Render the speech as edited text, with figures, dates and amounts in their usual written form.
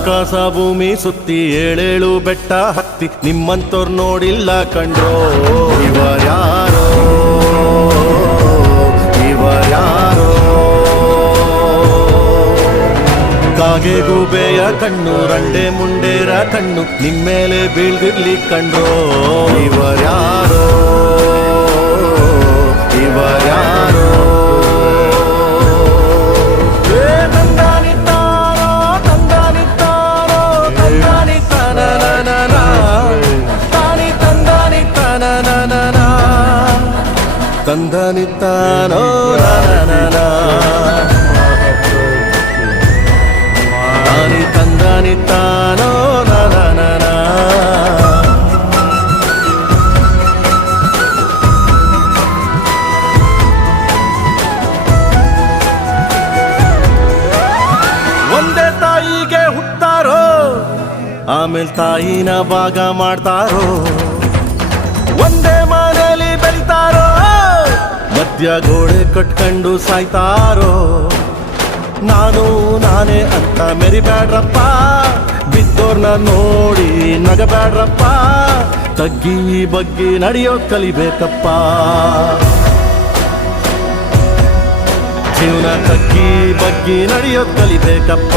ಆಕಾಶ ಭೂಮಿ ಸುತ್ತಿ ಏಳೇಳು ಬೆಟ್ಟ ಹತ್ತಿ ನಿಮ್ಮಂತೋರ್ ನೋಡಿಲ್ಲ ಕಂಡ್ರೋ ಇವರ್ಯಾರೋ ಇವರ್ಯಾರೋ ಕಾಗೆ ಗೂಬೆಯ ಕಣ್ಣು ರಂಡೆ ಮುಂಡೇರ ಕಣ್ಣು ನಿಮ್ಮೇಲೆ ಬೀಳ್ದಿರ್ಲಿ ಕಂಡ್ರೋ ಇವರ್ಯಾರೋ ಇವರ್ಯಾರೋ ತಂದನಿತ್ತಾನೋ ತಾನಿ ತಂದನಿತ್ತಾನೋ ಒಂದೇ ತಾಯಿಗೆ ಹುಟ್ಟಾರೋ ಆಮೇಲೆ ತಾಯಿನ ಭಾಗ ಮಾಡ್ತಾರೋ ಒಂದೇ ಮನೆಯಲ್ಲಿ ಬೆಳಿತಾರೋ ಮಧ್ಯ ಗೋಡೆ ಕಟ್ಕೊಂಡು ಸಾಯ್ತಾರೋ ನಾನು ನಾನೇ ಅಂತ ಮೆರಿಬ್ಯಾಡ್ರಪ್ಪ ಬಿದ್ದೋರ್ನ ನೋಡಿ ನಗಬ್ಯಾಡ್ರಪ್ಪ ತಗ್ಗಿ ಬಗ್ಗಿ ನಡೆಯೋದ್ ಕಲಿಬೇಕಪ್ಪ ಜೀವನ ತಗ್ಗಿ ಬಗ್ಗಿ ನಡೆಯೋದ್ ಕಲಿಬೇಕಪ್ಪ